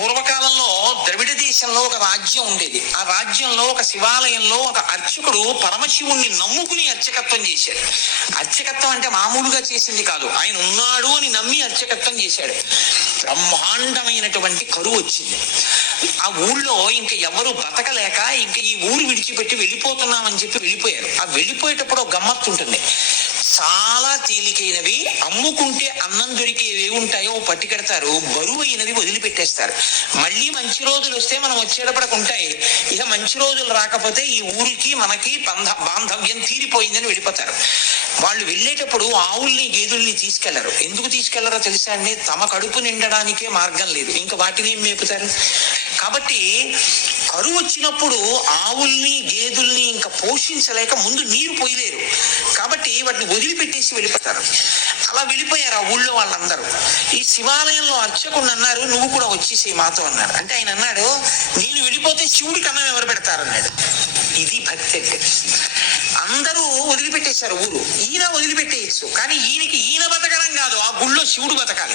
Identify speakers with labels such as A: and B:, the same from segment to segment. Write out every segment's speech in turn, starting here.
A: పూర్వకాలంలో ద్రవిడ దేశంలో ఒక రాజ్యం ఉండేది. ఆ రాజ్యంలో ఒక శివాలయంలో ఒక అర్చకుడు పరమశివుణ్ణి నమ్ముకుని అర్చకత్వం చేశాడు. అర్చకత్వం అంటే మామూలుగా చేసింది కాదు. ఆయన ఉన్నాడు అని నమ్మి అర్చకత్వం చేశాడు. బ్రహ్మాండమైనటువంటి కరువు వచ్చింది. ఆ ఊళ్ళో ఇంకా ఎవరు బతకలేక ఇంకా ఈ ఊరు విడిచిపెట్టి వెళ్ళిపోతున్నామని చెప్పి వెళ్ళిపోయారు. ఆ వెళ్ళిపోయేటప్పుడు ఒక గమ్మత్తు ఉంటుంది. చాలా తేలికైనవి అమ్ముకుంటే అన్నం దొరికేవి ఉంటాయో పట్టుకెడతారు బరువు అయినవి వదిలిపెట్టేస్తారు. మళ్ళీ మంచి రోజులు వస్తే మనం వచ్చేటప్పటికి ఉంటాయి ఇక మంచి రోజులు రాకపోతే ఈ ఊరికి మనకి బంధ బాంధవ్యం తీరిపోయిందని వెళ్ళిపోతారు. వాళ్ళు వెళ్ళేటప్పుడు ఆవుల్ని గేదెల్ని తీసుకెళ్ళరు. ఎందుకు తీసుకెళ్ళరో తెలుసా అండి? తమ కడుపు నిండడానికే మార్గం లేదు. ఇంకా వాటిని ఏం మేపుతారు? కాబట్టి కరువు వచ్చినప్పుడు ఆవుల్ని గేదెల్ని ఇంకా పోషించలేక ముందు నీరు పోయలేరు. కాబట్టి వాటిని వదిలిపెట్టేసి వెళ్ళిపోతారు. అలా వెళ్ళిపోయారు ఆ ఊళ్ళో వాళ్ళందరూ. ఈ శివాలయంలో అర్చకుండా అన్నారు నువ్వు కూడా వచ్చేసి మాతో అన్నారు. అంటే ఆయన అన్నాడు నేను వెళ్ళిపోతే శివుడికి అన్నం ఎవరు పెడతారన్నాడు ఇది భక్తి అంటే అందరూ వదిలిపెట్టేశారు ఊరు. ఈయన వదిలిపెట్టేయచ్చు. కానీ ఈయనకి ఈయన బతకడం కాదు. ఆ గుళ్ళో శివుడు బతకాలి.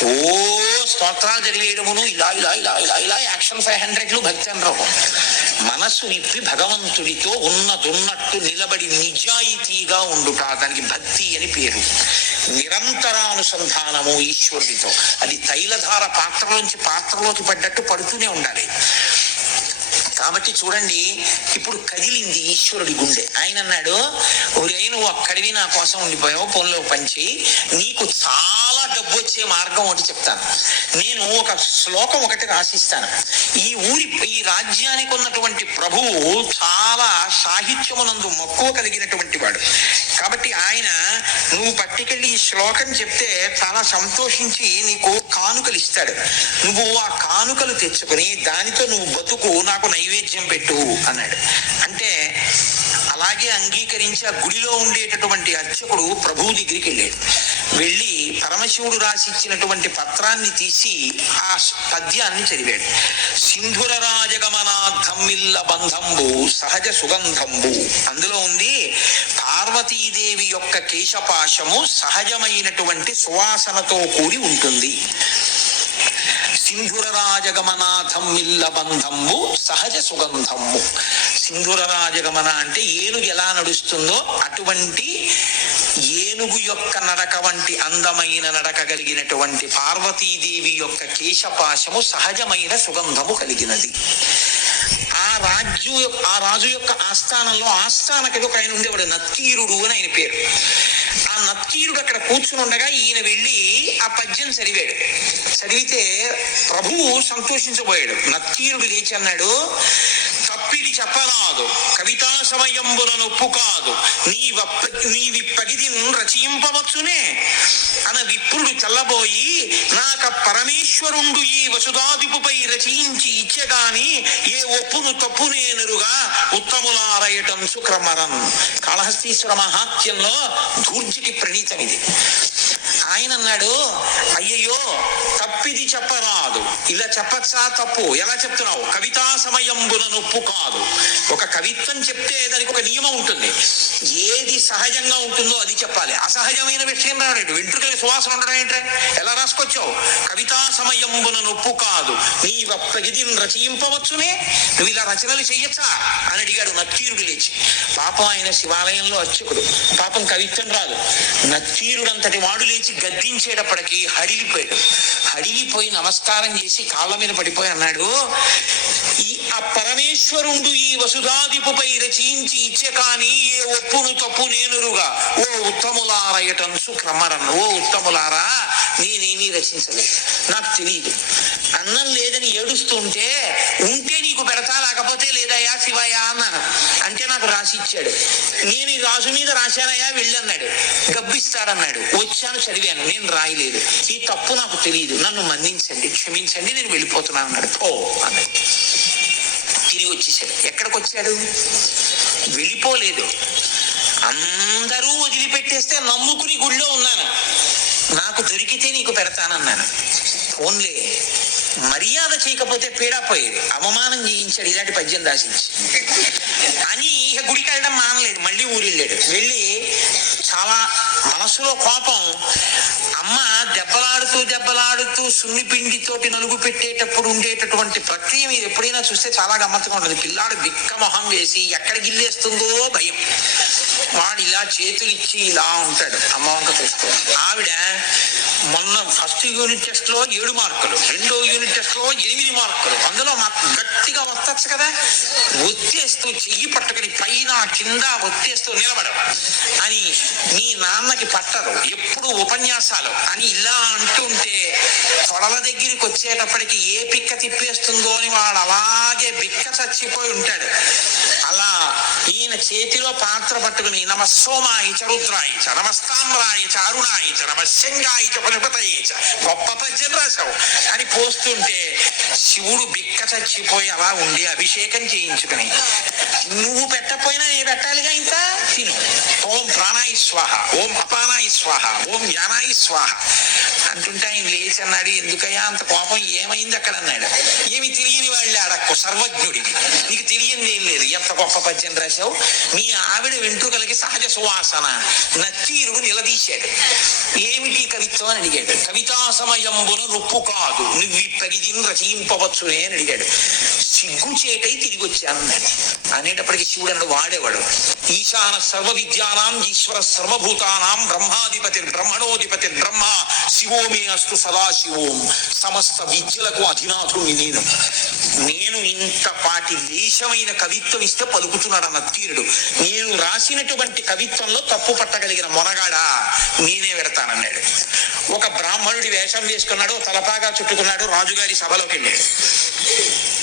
A: ఓ స్తోత్రాలు చదివేయడమును ఇలా ఇలా ఇలా ఇలా ఇలా యాక్షన్ ఫైవ్ హండ్రెడ్లు భక్తి అనరావు మనసు విప్పి భగవంతుడితో ఉన్నదున్నట్టు నిలబడి నిజాయితీగా ఉండుట దానికి భక్తి అని పేరు. నిరంతరానుసంధానము ఈశ్వరుడితో. అది తైలధార పాత్రలోంచి పాత్రలోకి పడ్డట్టు పడుతూనే ఉండాలి. కాబట్టి చూడండి ఇప్పుడు కదిలింది ఈశ్వరుడి గుండె. ఆయన అన్నాడు ఒరే నువ్వు అక్కడివి నా కోసం ఉండిపోయావు పొన్లో పంచి నీకు చాలా డబ్బు వచ్చే మార్గం ఒకటి చెప్తాను. నేను ఒక శ్లోకం ఒకటి రాసిస్తాను. ఈ ఊరి ఈ రాజ్యానికి ఉన్నటువంటి ప్రభువు చాలా సాహిత్యమునందు మక్కువ కలిగినటువంటి వాడు. కాబట్టి ఆయన నువ్వు పట్టుకెళ్ళి ఈ శ్లోకం చెప్తే చాలా సంతోషించి నీకు కానుకలు ఇస్తాడు. నువ్వు ఆ కానుకలు తెచ్చుకుని దానితో నువ్వు బతుకు నాకు నైవేద్యం పెట్టు అన్నాడు. అంటే అలాగే అంగీకరించి ఆ గుడిలో ఉండేటటువంటి అర్చకుడు ప్రభువు దగ్గరికి వెళ్ళాడు. వెళ్ళి పరమశివుడు రాసిచ్చినటువంటి పత్రాన్ని తీసి ఆ పద్యాన్ని చదివాడు. సింధుర రాజగమనార్థమిల్ల బంధంబు సహజ సుగంధంబు అందులో ఉంది పార్వతీదేవి యొక్క కేశపాశము సహజమైనటువంటి సువాసనతో కూడి ఉంటుంది. సింధుర రాజగమనాథం బంధము సహజ సుగంధము. సింధుర రాజగమన అంటే ఏనుగు ఎలా నడుస్తుందో అటువంటి ఏనుగు యొక్క నడక వంటి అందమైన నడక కలిగినటువంటి పార్వతీదేవి యొక్క కేశపాశము సహజమైన సుగంధము కలిగినది. రాజు ఆ రాజు యొక్క ఆస్థానంలో ఆస్థానకి ఒక ఆయన ఉండేవాడు నత్తీరుడు అని ఆయన పేరు. ఆ నత్తీరుడు అక్కడ కూర్చుని ఉండగా ఈయన వెళ్ళి ఆ పద్యం చదివాడు. చదివితే ప్రభువు సంతోషించబోయాడు. నత్తీరుడు లేచి అన్నాడు తప్పిడి చెప్పరాదు కవితా సమయంబున నొప్పు కాదు నీ వప్ప నీ విప్పగిది రచయింపవచ్చునే అన విప్రుడు చల్లబోయి నాక పరమేశ్వరుండు ఈ వసుధాదిపుపై రచయించి ఇచ్చగాని ఏ ఒప్పును తప్పునేనరుగా ఉత్తములారయటం సుక్రమరం. కాళహస్తీశ్వర మహాత్యంలో దూర్జికి ప్రణీతం ఇది ఆయన అన్నాడు అయ్యయ్యో తప్పిది చెప్పరాదు. ఇలా చెప్పచ్చా తప్పు? ఎలా చెప్తున్నావు? కవితా సమయంబున నొప్పు కాదు. ఒక కవిత్వం చెప్తే దానికి ఒక నియమం ఉంటుంది. ఏది సహజంగా ఉంటుందో అది చెప్పాలి. అసహజమైన విషయం రాడు వెంట్రుకల సువాసన ఉండడం ఏంట్రా? ఎలా రాసుకొచ్చావు? కవితా సమయంబున నొప్పు కాదు. నీ వప్పగిది రచయింపవచ్చునే. నువ్వు ఇలా రచనలు చెయ్యొచ్చా? అని అడిగాడు నత్తీరుడు లేచి. పాపం ఆయన శివాలయంలో అర్చకుడు. పాపం కవిత్వం రాదు. నత్తీరుడంతటి వాడు లేచి గద్దించేటప్పటికి హడిలిపోయాడు. హడిలిపోయి నమస్కారం చేసి కాళ్ళ మీద పడిపోయి అన్నాడు ఈ ఆ పరమేశ్వరుండు ఈ వసుధాదిపుపై రచించి ఇచ్చే కాని ఏ ఒప్పును తప్పు నేనురుగా. ఓ ఉత్తములారయటం సుక్రమరన్ ఓ ఉత్తములారా నేనేమీ రచించలేదు. నాకు తెలియదు అన్నం లేదని ఏడుస్తుంటే ఉంటే నీకు పెడతా లేకపోతే లేదయ్యా శివయా అన్నాను. రాసి ఇచ్చాడు నేను ఈ రాజు మీద రాశానయ్యా వెళ్ళన్నాడు. గబ్బిస్తాడన్నాడు. వచ్చాను చదివాను. నేను రాయలేదు. ఈ తప్పు నాకు తెలియదు. నన్ను మన్నించండి. క్షమించండి నేను వెళ్ళిపోతున్నాను అన్నాడు. ఓ అన్నాడు. తిరిగి వచ్చేసాడు. ఎక్కడికి వచ్చాడు వెళ్ళిపోలేదు. అందరూ వదిలిపెట్టేస్తే నమ్ముకుని గుళ్ళో ఉన్నాను. నాకు దొరికితే నీకు పెడతానన్నాను. ఫోన్లే మర్యాద చేయకపోతే పీడా పోయేది. అవమానం చేయించాడు. ఇలాంటి పద్యం దాసించి అని ఇక గుడికి వెళ్ళడం మానలేదు. మళ్ళీ ఊరు వెళ్ళాడు. వెళ్ళి చాలా మనసులో కోపం. అమ్మ దెబ్బలాడుతూ దెబ్బలాడుతూ సున్ని పిండితోటి నలుగు పెట్టేటప్పుడు ఉండేటటువంటి ప్రక్రియ మీరు ఎప్పుడైనా చూస్తే చాలా గమ్మత్తుగా ఉంటుంది. పిల్లాడు బిక్క మొహం వేసి ఎక్కడ గిల్లేస్తుందో భయం. వాడు ఇలా చేతులు ఇచ్చి ఇలా ఉంటాడు. అమ్మ వంక చూస్తూ మొన్న ఫస్ట్ యూనిట్ టెస్ట్లో ఏడు మార్కులు రెండో యూనిట్ టెస్ట్లో ఎనిమిది మార్కులు. అందులో మా గట్టిగా వస్తచ్చు కదా. ఒత్తేస్తూ చెయ్యి పట్టుకుని పైన కింద ఒత్తేస్తూ నిలబడవు. అని మీ నాన్నకి పట్టదు. ఎప్పుడు ఉపన్యాసాలు అని ఇలా అంటుంటే తొడల దగ్గరికి వచ్చేటప్పటికి ఏ పిక్క తిప్పేస్తుందో అని వాడు అలాగే బిక్క చచ్చిపోయి ఉంటాడు. ఈయన చేతిలో పాత్ర పట్టుకుని నమ చరుత్రాయి చ రుద్రాయి చ నమస్తామ్రాయి చ అరుణాయి చ నమశంగాయి చ చ గొప్ప పద్యం రాశావు. అని పోస్తుంటే శివుడు బిక్క చచ్చిపోయి అలా ఉండి అభిషేకం చేయించుకుని నువ్వు పెట్టకపోయినా నేను పెట్టాలిగా ఇంత తిను. ఓం ప్రాణాయి స్వాహ. ఓం అపానాయి స్వాహ. ఓం యానాయి స్వాహ. అంటుంటే ఆయన లేచి అన్నాడు ఎందుకయ్యా అంత కోపం ఏమైంది అక్కడ? అన్నాడు. ఏమి తెలియని వాళ్ళే అడక్కు సర్వజ్ఞుడివి. నీకు తెలియంది ఏం లేదు? ఎంత గొప్ప పద్యం రాశావు? మీ ఆవిడ వెంట్రుకలకి సహజ సువాసన. నత్తీరుడు నిలదీశాడు. ఏమిటి కవిత్వం అని అడిగాడు. కవితా సమయంబున రుప్పు కాదు. నువ్వు ప్రగిదిని రచయింపవచ్చునే అని అడిగాడు. సిగ్గు చేటై తిరిగి వచ్చానన్నాడు అనేటప్పటికి శివుడు అన్నాడు వాడేవాడు. ఈశాన సర్వ విద్యానాం ఈశ్వర సర్వభూతానాం బ్రహ్మాధిపతి బ్రహ్మణోధిపతి బ్రహ్మ శివోమే అస్తు సదాశివోం. సమస్త విద్యలకు అధినాథుని నేను. నేను ఇంతపాటి దేశమైన కవిత్వం ఇస్తే పలుకుతున్నాడు అన్న తీరుడు నేను రాసినటువంటి కవిత్వంలో తప్పు పట్టగలిగిన మొనగాడా? నేనే పెడతానన్నాడు. ఒక బ్రాహ్మణుడి వేషం వేసుకున్నాడు తలపాగా చుట్టుకున్నాడు రాజుగారి సభలోకి వెళ్ళాడు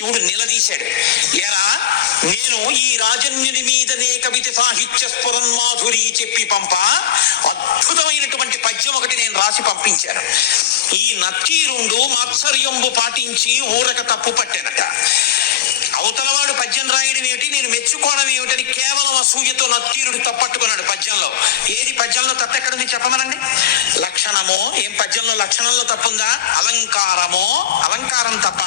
A: శివుడు నిలదీశాడు. ఎరా నేను ఈ రాజన్యుని మీదనే కవిత సాహిత్య స్ఫురన్మాధురి చెప్పి పంప. అద్భుతమైనటువంటి పద్యం ఒకటి నేను రాసి పంపించాను. ఈ నత్తీరుండు మాత్సర్యంబు పాటించి ఊరక తప్పు పట్టానట. అవతలవాడు పద్యం రాయడం ఏమిటి? నేను మెచ్చుకోవడం ఏమిటని కేవలం అసూయతో నత్తీరుడు తప్పట్టుకున్నాడు పద్యంలో. ఏది పద్యంలో? తప్పు ఎక్కడుంది చెప్పమనండి. లక్షణము? ఏం పద్యంలో లక్షణంలో తప్పుందా? అలంకారము? అలంకారం తప్ప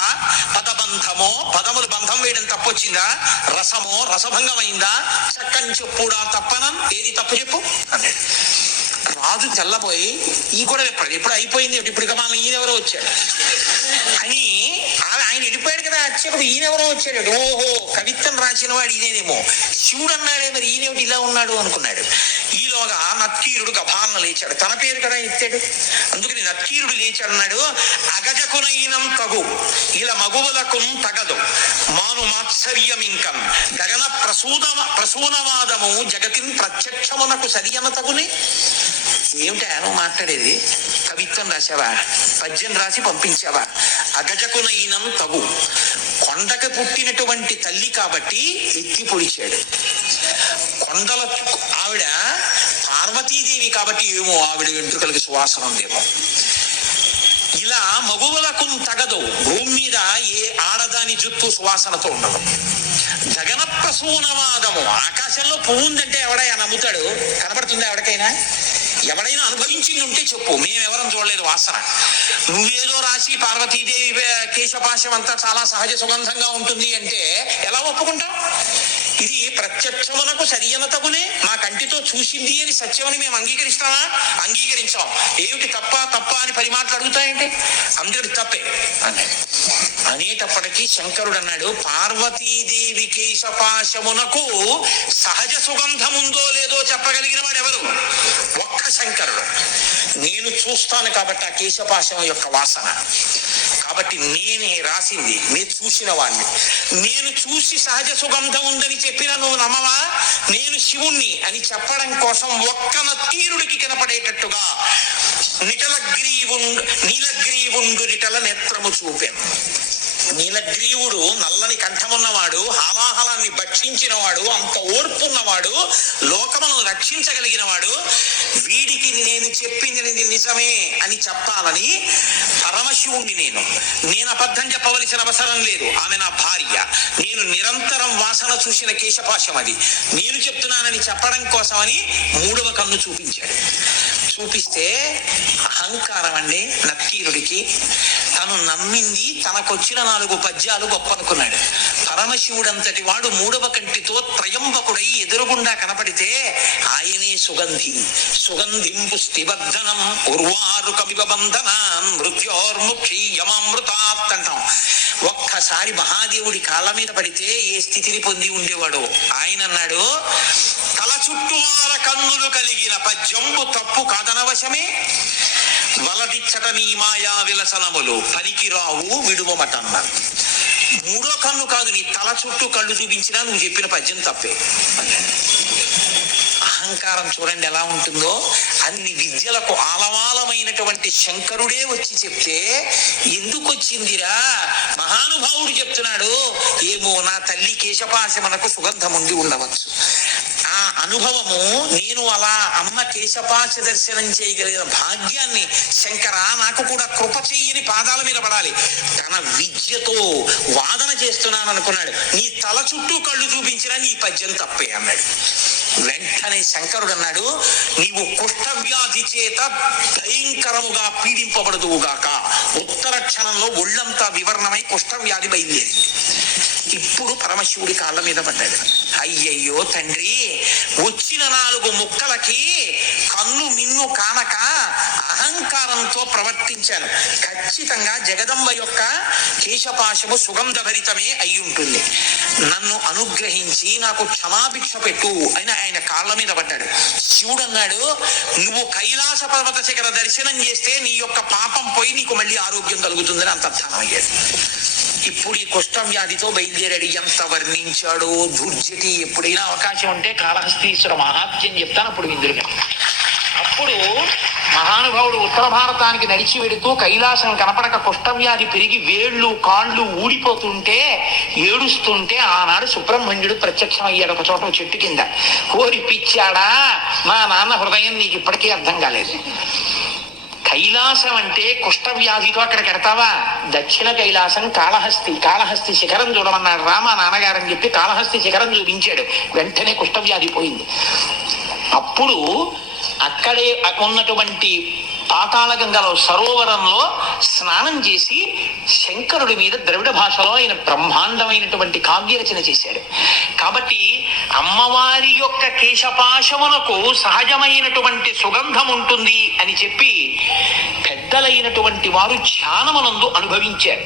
A: పదబంధము? పదములు బంధం వేయడం తప్పొచ్చిందా? రసము? రసభంగమైందా? చక్కని చెప్పుడా తప్పనం? ఏది తప్పు చెప్పు. అన్నాడు రాజు తెల్లబోయి ఈ కూడా ఎప్పుడు ఎప్పుడు అయిపోయింది? ఇప్పుడు ఇక మన ఈయనెవరో వచ్చాడు. అని ఆయన వెళ్ళిపోయాడు కదా వచ్చేప్పుడు ఈయనెవరో వచ్చాడు. ఓహో కవిత్వం రాసిన వాడు ఈయనేమో శివుడు అన్నాడే మరి ఈయనేమిటి ఇలా ఉన్నాడు అనుకున్నాడు. ఈలోగా నత్కీరుడు గభాలను లేచాడు. తన పేరు కదా ఎత్తాడు? అందుకని నత్కీరుడు లేచన్నాడు అన్నాడు అగజకునైనం తగు ఇలా మగువులకు తగదు మాను మాత్సర్యమింకం గగన ప్రసూన ప్రసూనవాదము జగతిన్ ప్రత్యక్షమునకు సరియన తగుని. ఏమిటి ఆయన మాట్లాడేది? కవిత్వం రాసావా పద్యం రాసి పంపించావా? అగజకునైనం తగు కొండకు పుట్టినటువంటి తల్లి కాబట్టి ఎత్తి పొడిచాడు. కొండల ఆవిడ పార్వతీదేవి కాబట్టి ఏమో ఆవిడ వెంట్రుకలకి సువాసన ఉందేమో. ఇలా మగువులకు తగదు. భూమి మీద ఏ ఆడదాని జుత్తు సువాసనతో ఉండదు. జగన ప్రసూనవాదము ఆకాశంలో పువ్వు ఉందంటే ఎవడైనా నమ్ముతాడు? కనబడుతుందా ఎవరికైనా? ఎవడైనా అనుభవించింది ఉంటే చెప్పు. మేమెవరం చూడలేదు వాసన. నువ్వేదో రాసి పార్వతీదేవి కేశపాశం అంతా చాలా సహజ సుగంధంగా ఉంటుంది అంటే ఎలా ఒప్పుకుంటాం ఇది ప్రత్యక్షమునకు సరియన తగునే మా కంటితో చూసింది అని సత్యమని మేము అంగీకరిస్తామా? అంగీకరించాం. ఏమిటి తప్ప తప్ప అని పది మాటలు అడుగుతాయంటే? అందరి తప్పే అన్నాడు. అనేటప్పటికీ శంకరుడు అన్నాడు పార్వతీదేవి కేశపాశమునకు సహజ సుగంధం ఉందో లేదో చెప్పగలిగిన వాడు ఎవరు ఒక్క శంకరుడు. నేను చూస్తాను కాబట్టి ఆ కేశపాశం యొక్క వాసన. కాబట్టి నేనే రాసింది నేను చూసిన వాడిని నేను చూసి సహజ సుగంధం ఉందని చెప్పినా నువ్వు నమ్మవా? నేను శివుణ్ణి అని చెప్పడం కోసం ఒక్కన తీరుడికి కనపడేటట్టుగా నిటలగ్రీవుండు నీలగ్రీవుండు నిటల నేత్రము చూపాను. నీలగ్రీవుడు నల్లని కంఠమున్నవాడు హాలాహలాన్ని భక్షించినవాడు అంత ఓర్పున్నవాడు లోకమును రక్షించగలిగినవాడు వీడికి నేను చెప్పింది నిజమే అని చెప్పాలని పరమశివుణ్ణి నేను. నేను అబద్ధం చెప్పవలసిన అవసరం లేదు. ఆమె నా భార్య. నేను నిరంతరం వాసన చూసిన కేశపాశం అది. నేను చెప్తున్నానని చెప్పడం కోసమని మూడవ కన్ను చూపించాడు. చూపిస్తే అహంకారం అండి నక్కీరుడికి. తను నమ్మింది తనకొచ్చిన నాలుగు పద్యాలు గొప్ప అనుకున్నాడు. పరమశివుడంతటి వాడు మూడవ కంటితో త్రయంబకుడై ఎదురుగుండా కనపడితే ఆయనే సుగంధి. సుగంధిం పుష్టివర్ధనం ఉర్వారు కవివ బంధనాన్ మృత్యోర్ముక్షి యమామృతాత్ అంటాం ఒక్కసారి మహాదేవుడి కాళ్ళ మీద పడితే ఏ స్థితిని పొంది ఉండేవాడు? ఆయన అన్నాడు తల చుట్టూ కన్నులు కలిగిన పద్యంబు తప్పు కాదనవశమే. వలదిచ్చట నీ మాయా విలసనములు పనికిరావు విడువమటన్నారు మూడో కన్ను కాదు నీ తల చుట్టూ కళ్ళు చూపించినా నువ్వు చెప్పిన పద్యం తప్పే. అహంకారం చూడండి ఎలా ఉంటుందో. అన్ని విద్యలకు ఆలవాలమైనటువంటి శంకరుడే వచ్చి చెప్తే ఎందుకు వచ్చిందిరా మహానుభావుడు చెప్తున్నాడు ఏమో నా తల్లి కేశపాశమనకు సుగంధం ఉండి ఉండవచ్చు. అనుభవము నేను అలా అమ్మ కేశపాశ దర్శనం చేయగలిగిన భాగ్యాన్ని శంకర నాకు కూడా కృప చెయ్యని పాదాల మీద పడాలి. తన విద్యతో వాదన చేస్తున్నాను అనుకున్నాడు నీ తల చుట్టూ కళ్ళు చూపించినా నీ పద్యం తప్పే అన్నాడు. వెంటనే శంకరుడు అన్నాడు నీవు కుష్ఠవ్యాధి చేత భయంకరముగా పీడింపబడదువుగాక. ఉత్తర క్షణంలో ఒళ్ళంతా వివరణమై కుష్ఠవ్యాధి బయలుదేరింది. ఇప్పుడు పరమశివుడి కాళ్ళ మీద పడ్డాడు. అయ్యయ్యో తండ్రి వచ్చిన నాలుగు ముక్కలకి కన్ను మిన్ను కానక అహంకారంతో ప్రవర్తించాను. ఖచ్చితంగా జగదంబ యొక్క కేశపాశము సుగంధ భరితమే అయి ఉంటుంది నన్ను అనుగ్రహించి నాకు క్షమాభిక్ష పెట్టు అని ఆయన కాళ్ళ మీద పడ్డాడు. శివుడు అన్నాడు నువ్వు కైలాస పర్వత శిఖర దర్శనం చేస్తే నీ యొక్క పాపం పోయి నీకు మళ్ళీ ఆరోగ్యం కలుగుతుందని అంత అర్థమయ్యాడు ఇప్పుడు ఈ కుష్ఠం వ్యాధితో బయలుదేరాడు. ఎంత వర్ణించాడు దుర్జటి ఎప్పుడైనా అవకాశం ఉంటే కాళహస్తీశ్వర మహాత్యం చెప్తాను అప్పుడు విందురుగా. అప్పుడు మహానుభావుడు ఉత్తర భారతానికి నడిచి వెడుతూ కైలాసం కనపడక కుష్ఠవ్యాధి పెరిగి వేళ్ళు కాళ్ళు ఊడిపోతుంటే ఏడుస్తుంటే ఆనాడు సుబ్రహ్మణ్యుడు ప్రత్యక్షమయ్యాడు ఒక చోట చెట్టు కింద. ఓరి పిచ్చాడా మా నాన్న హృదయం నీకు ఇప్పటికీ అర్థం కాలేదు. కైలాసం అంటే కుష్ఠవ్యాధితో అక్కడ కడతావా దక్షిణ కైలాసం కాళహస్తి కాళహస్తి శిఖరం చూడమన్నాడు రామ నాన్నగారని చెప్పి కాళహస్తి శిఖరం చూపించాడు. వెంటనే కుష్ఠవ్యాధి పోయింది. అప్పుడు అక్కడే ఉన్నటువంటి పాతాళగంగలో సరోవరంలో స్నానం చేసి శంకరుడి మీద ద్రవిడ భాషలో ఆయన బ్రహ్మాండమైనటువంటి కావ్య రచన చేశాడు. కాబట్టి అమ్మవారి యొక్క కేశపాశమునకు సహజమైనటువంటి సుగంధం ఉంటుంది అని చెప్పి పెద్దలైనటువంటి వారు ధ్యానమునందు అనుభవించారు.